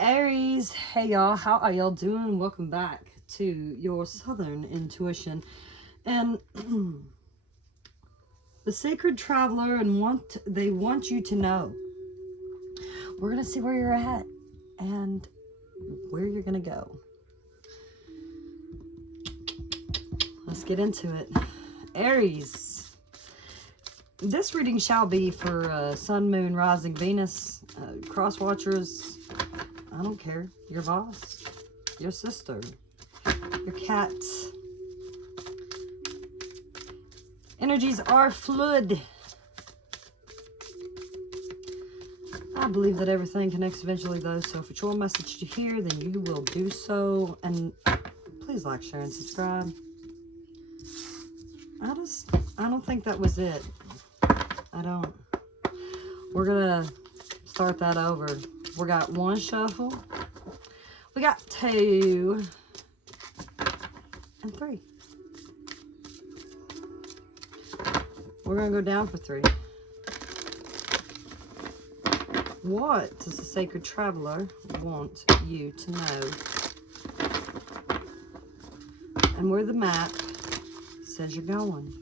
Aries, hey y'all, how are y'all doing? Welcome back to your Southern Intuition. And the Sacred Traveler, and they want you to know. We're going to see where you're at and where you're going to go. Let's get into it. Aries, this reading shall be for Sun, Moon, Rising, Venus, cross watchers. I don't care. Your boss, your sister, your cat. Energies are fluid. I believe that everything connects eventually, though. So if it's your message to hear, then you will do so. And please like, share, and subscribe. I don't think that was it. I don't. We're going to start that over. We got one shuffle. We got 2 and 3. We're going to go down for 3. What does the Sacred Traveler want you to know? And where the map says you're going.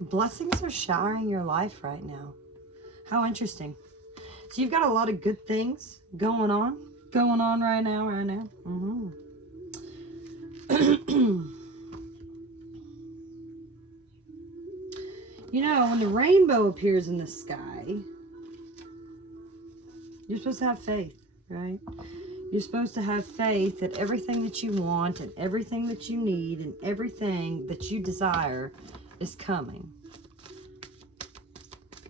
Blessings are showering your life right now. How interesting. So you've got a lot of good things going on right now. You know, when the rainbow appears in the sky, you're supposed to have faith, right? You're supposed to have faith that everything that you want and everything that you need and everything that you desire is coming.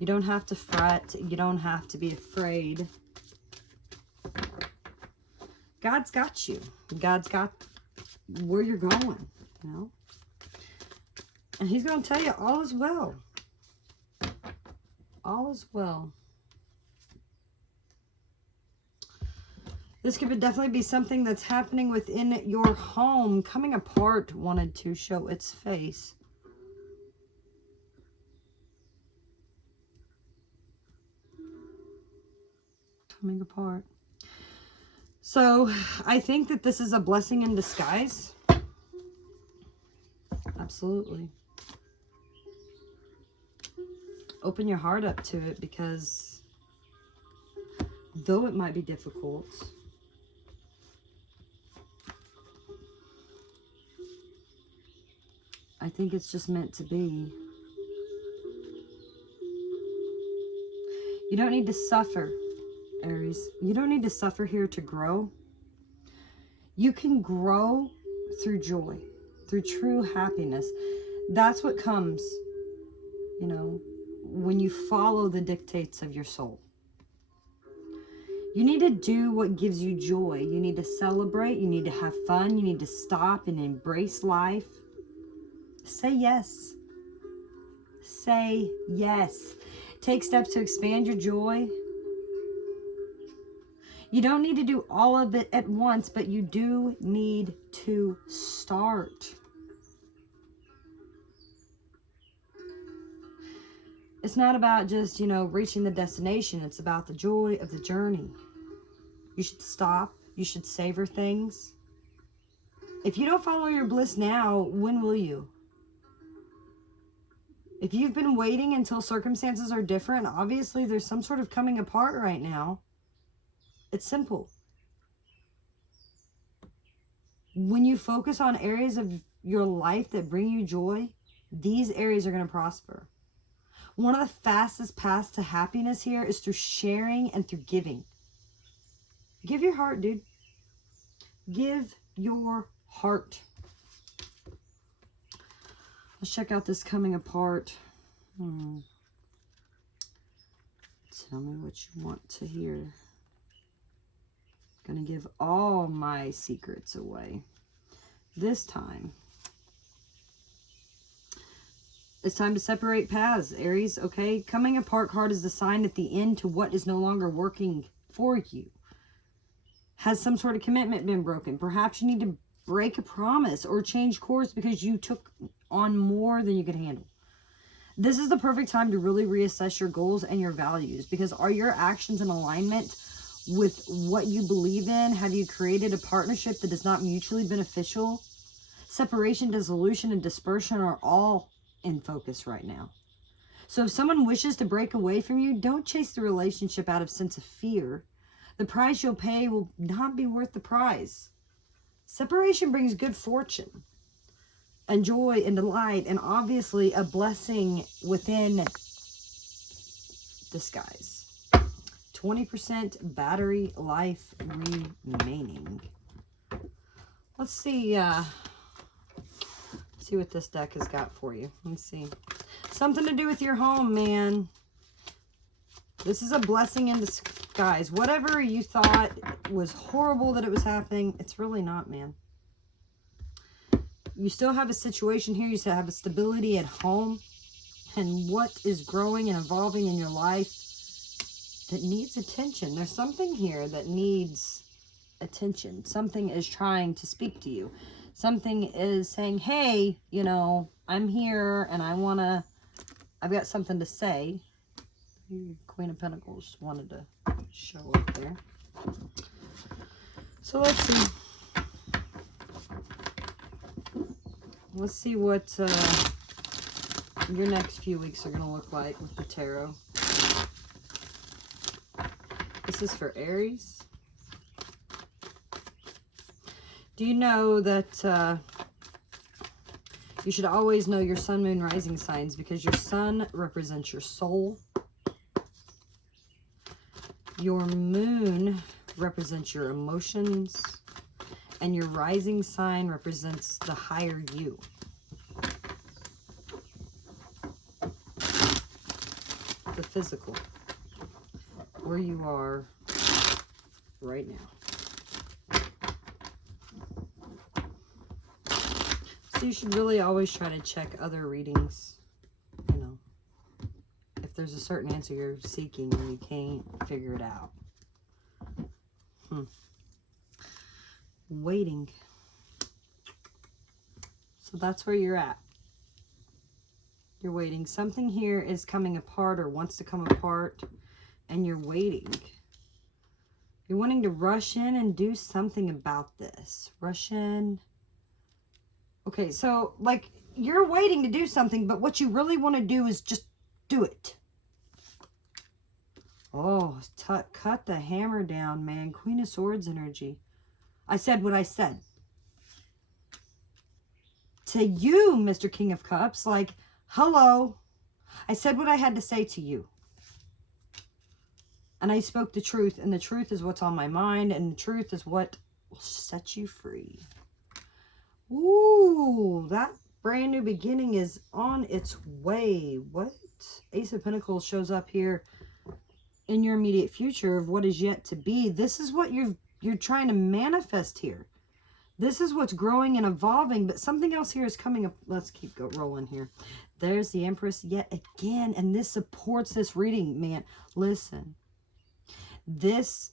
You don't have to fret. You don't have to be afraid. God's got you. God's got where you're going, you know? And he's going to tell you all is well. All is well. This could definitely be something that's happening within your home. Coming apart wanted to show its face. Coming apart. So I think that this is a blessing in disguise. Absolutely. Open your heart up to it, because though it might be difficult, I think it's just meant to be. You don't need to suffer, Aries. You don't need to suffer here to grow. You can grow through joy, through true happiness. That's what comes, you know, when you follow the dictates of your soul. You need to do what gives you joy. You need to celebrate. You need to have fun. You need to stop and embrace life. Say yes. Say yes. Take steps to expand your joy. You don't need to do all of it at once, but you do need to start. It's not about just, you know, reaching the destination. It's about the joy of the journey. You should stop. You should savor things. If you don't follow your bliss now, when will you? If you've been waiting until circumstances are different, obviously there's some sort of coming apart right now. It's simple. When you focus on areas of your life that bring you joy, these areas are going to prosper. One of the fastest paths to happiness here is through sharing and through giving. Give your heart, dude. Give your heart. Let's check out this coming apart. Tell me what you want to hear. Gonna give all my secrets away. This time, it's time to separate paths, Aries, okay? Coming apart card is the sign at the end to what is no longer working for you. Has some sort of commitment been broken? Perhaps you need to break a promise or change course because you took on more than you could handle. This is the perfect time to really reassess your goals and your values, because are your actions in alignment with what you believe in? Have you created a partnership that is not mutually beneficial? Separation, dissolution, and dispersion are all in focus right now. So if someone wishes to break away from you, don't chase the relationship out of sense of fear. The price you'll pay will not be worth the prize. Separation brings good fortune and joy and delight, and obviously a blessing within disguise. 20% battery life remaining. Let's see what this deck has got for you. Let's see. Something to do with your home, man. This is a blessing in disguise. Whatever you thought was horrible that it was happening, it's really not, man. You still have a situation here. You still have a stability at home. And what is growing and evolving in your life that needs attention? There's something here that needs attention. Something is trying to speak to you. Something is saying, hey, you know, I'm here and I've got something to say. Queen of Pentacles wanted to show up there. So let's see. Let's see what your next few weeks are going to look like with the tarot. This is for Aries. Do you know that you should always know your sun, moon, rising signs, because your sun represents your soul. Your moon represents your emotions, and your rising sign represents the higher you. The physical, where you are right now. So you should really always try to check other readings, you know, if there's a certain answer you're seeking and you can't figure it out. Waiting. So that's where you're at. You're waiting. Something here is coming apart or wants to come apart, and you're waiting. You're wanting to rush in and do something about this. Rush in. Okay, so like you're waiting to do something, but what you really want to do is just do it. Oh, cut the hammer down, man. Queen of Swords energy. I said what I said. To you, Mr. King of Cups, like, hello. I said what I had to say to you. And I spoke the truth, and the truth is what's on my mind, and the truth is what will set you free. Ooh, that brand new beginning is on its way. What? Ace of Pentacles shows up here in your immediate future of what is yet to be. This is what you're trying to manifest here. This is what's growing and evolving, but something else here is coming up. Let's keep rolling here. There's the Empress yet again, and this supports this reading, man. Listen, this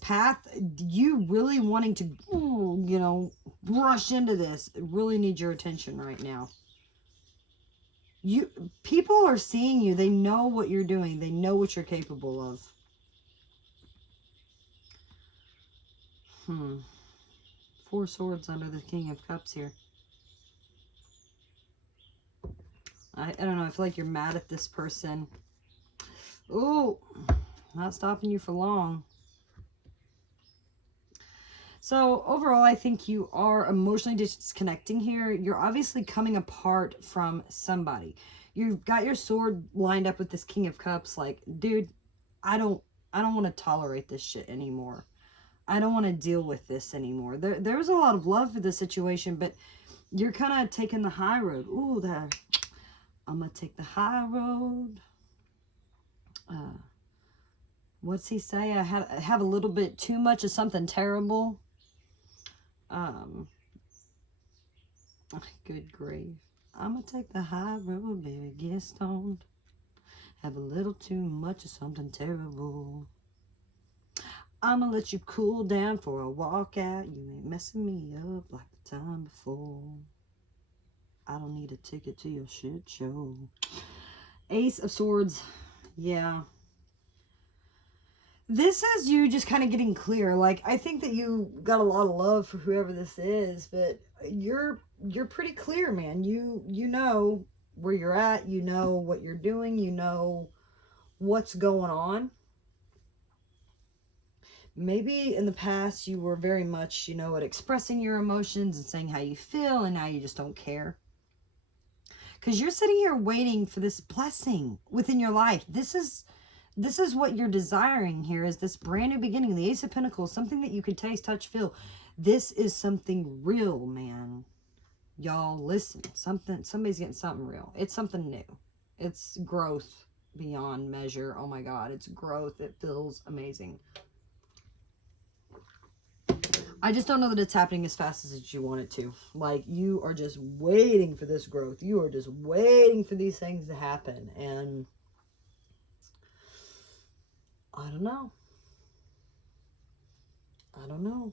path, you really wanting to, you know, rush into this, it really needs your attention right now. People are seeing you. They know what you're doing. They know what you're capable of. Four Swords under the King of Cups here. I don't know. I feel like you're mad at this person. Oh, not stopping you for long. So overall, I think you are emotionally disconnecting here. You're obviously coming apart from somebody. You've got your sword lined up with this King of Cups. Like, dude, I don't want to tolerate this shit anymore. I don't want to deal with this anymore. There's a lot of love for this situation, but you're kind of taking the high road. Ooh, I'm going to take the high road. What's he say? I have a little bit too much of something terrible. Good grief. I'm going to take the high road, baby. Get stoned. Have a little too much of something terrible. I'ma let you cool down for a walk out. You ain't messing me up like the time before. I don't need a ticket to your shit show. Ace of Swords. Yeah. This is you just kind of getting clear. Like, I think that you got a lot of love for whoever this is, but you're pretty clear, man. You know where you're at. You know what you're doing. You know what's going on. Maybe in the past you were very much, you know, at expressing your emotions and saying how you feel, and now you just don't care. Because you're sitting here waiting for this blessing within your life. This is what you're desiring here, is this brand new beginning. The Ace of Pentacles, something that you can taste, touch, feel. This is something real, man. Y'all, listen. Somebody's getting something real. It's something new. It's growth beyond measure. Oh my God, it's growth. It feels amazing. I just don't know that it's happening as fast as you want it to. Like, you are just waiting for this growth. You are just waiting for these things to happen. And I don't know. I don't know.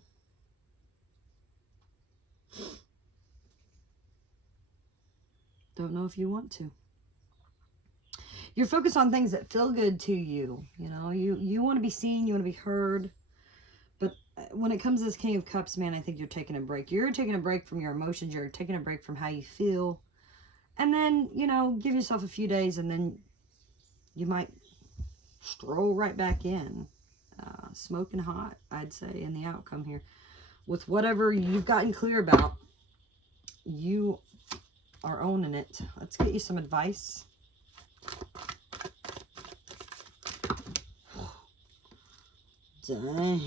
Don't know if you want to. You're focused on things that feel good to you. You know, you want to be seen. You want to be heard. But when it comes to this King of Cups, man, I think you're taking a break. You're taking a break from your emotions. You're taking a break from how you feel. And then, you know, give yourself a few days, and then you might stroll right back in. Smoking hot, I'd say, in the outcome here. With whatever you've gotten clear about, you are owning it. Let's get you some advice. Dang.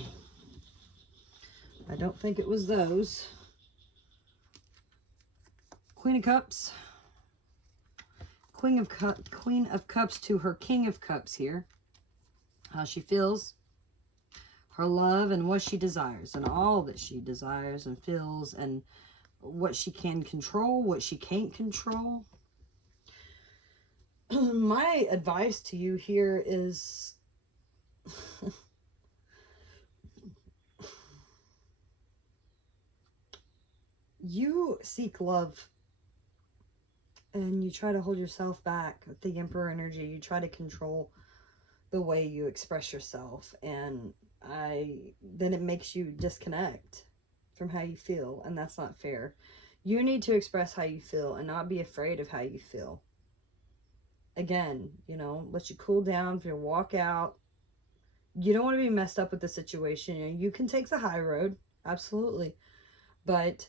I don't think it was those. Queen of Cups. Queen of Cups to her King of Cups here. How she feels. Her love and what she desires. And all that she desires and feels. And what she can control. What she can't control. My advice to you here is... you seek love, and you try to hold yourself back with the Emperor energy. You try to control the way you express yourself, and then it makes you disconnect from how you feel, and that's not fair. You need to express how you feel and not be afraid of how you feel. Again, you know, let you cool down for your walk out. You don't want to be messed up with the situation. You can take the high road, absolutely, but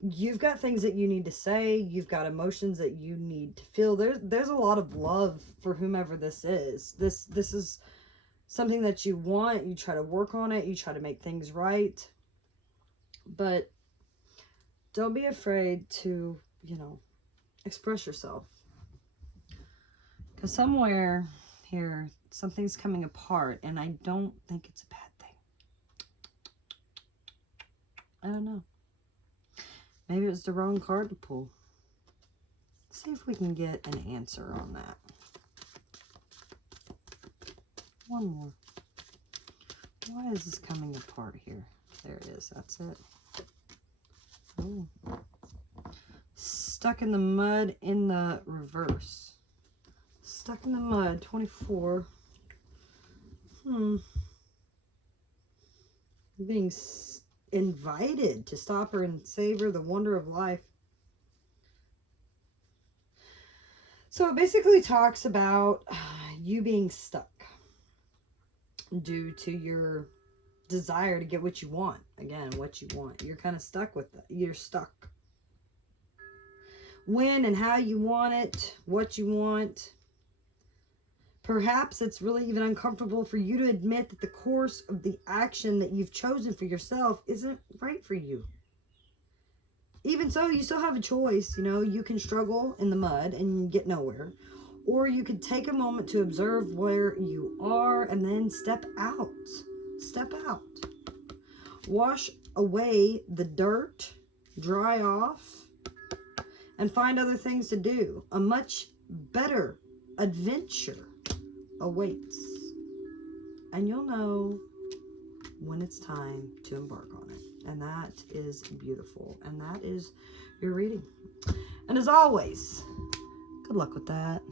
you've got things that you need to say. You've got emotions that you need to feel. There's a lot of love for whomever this is. This is something that you want. You try to work on it. You try to make things right. But don't be afraid to, you know, express yourself. Because somewhere here, something's coming apart, and I don't think it's a bad thing. I don't know. Maybe it was the wrong card to pull. Let's see if we can get an answer on that. One more. Why is this coming apart here? There it is. That's it. Oh. Stuck in the mud in the reverse. Stuck in the mud. 24. Being invited to stop her and savor the wonder of life. So it basically talks about you being stuck due to your desire to get what you want. Again, what you want. You're kind of stuck with that. You're stuck. When and how you want it, what you want. Perhaps it's really even uncomfortable for you to admit that the course of the action that you've chosen for yourself isn't right for you. Even so, you still have a choice. You know, you can struggle in the mud and get nowhere. Or you could take a moment to observe where you are and then step out. Step out. Wash away the dirt, dry off, and find other things to do. A much better adventure awaits. And you'll know when it's time to embark on it. And that is beautiful. And that is your reading. And as always, good luck with that.